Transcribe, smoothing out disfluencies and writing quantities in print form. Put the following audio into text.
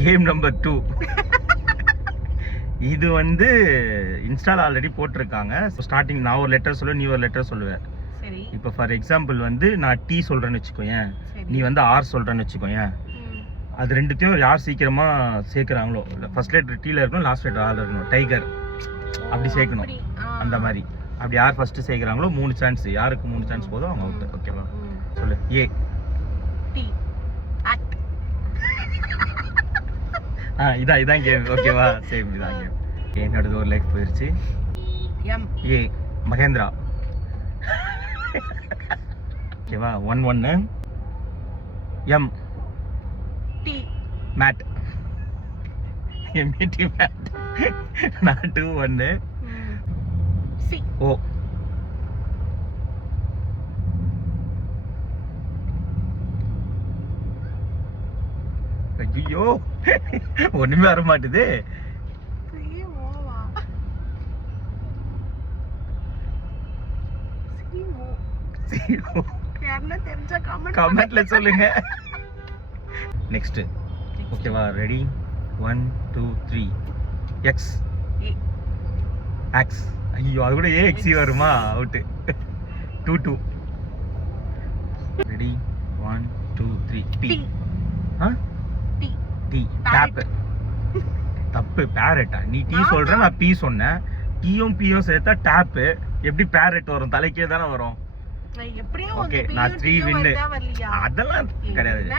Game number 2. இது வந்து இன்ஸ்டால ஆல்ரெடி போட்டிருக்காங்க. ஸ்டார்டிங் நான் ஒரு லெட்டர் சொல்லுவேன், நீ ஒரு லெட்டர் சொல்லுவேன். சரி. இப்போ ஃபார் எக்ஸாம்பிள் வந்து நான் டி சொல்றேன்னு வச்சுக்கோயேன், நீ வந்து ஆர் சொல்றேன்னு வச்சுக்கோயேன். அது ரெண்டுத்தையும் யார் சீக்கிரமா சேர்க்குறாங்களோ, ஃபர்ஸ்ட் லெட்டர் டீல இருக்கணும், லாஸ்ட் லெட்டர் ஆர்ல இருக்கணும். டைகர் அப்படி சேர்க்கணும். அந்த மாதிரி அப்படி யார் ஃபர்ஸ்ட் சேர்க்குறாங்களோ 3 சான்ஸ், யாருக்கு 3 சான்ஸ் போதும் அவங்க அவுட். ஓகேவா? சொல்லு. A T at. இதான் கேம். ஓகேவா? சேம் இதான் கேம். என்னோடது ஒரு லைஃப் போயிருச்சு. எம். ஏ மகேந்திரா. ஓகேவா? 1-1. M T mat. M T mat. நான் 2-1. சி ஓ ஐயோ ஒண்ணுமே வர மாட்டுது. கமெண்ட்ல சொல்லுங்க. நெக்ஸ்ட். ஓகேவா? ரெடி? 1 2 3. எக்ஸ். எக்ஸ். ஐயோ அது கூட ஏஎக்ஸி வருமா? Out. 2-2. Ready? 1 2 3. B. T T tape. தப்பு. பேரட்டா? நீ டி சொல்ற, நான் பி சொன்னேன். டீயும் பியும் சேர்த்தா டேப். எப்படி பேரட் வரும்? தலைக்கே தானே வரும். எப்படியோ ஓகே, நான் 3 வின். அதெல்லாம் கிடையாது.